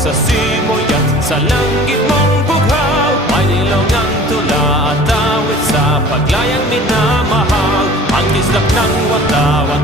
sa simoy at sa langit mong bughaw. May nilaw ng tula at awit sa paglayang minamahal. Ang kislap ng watawan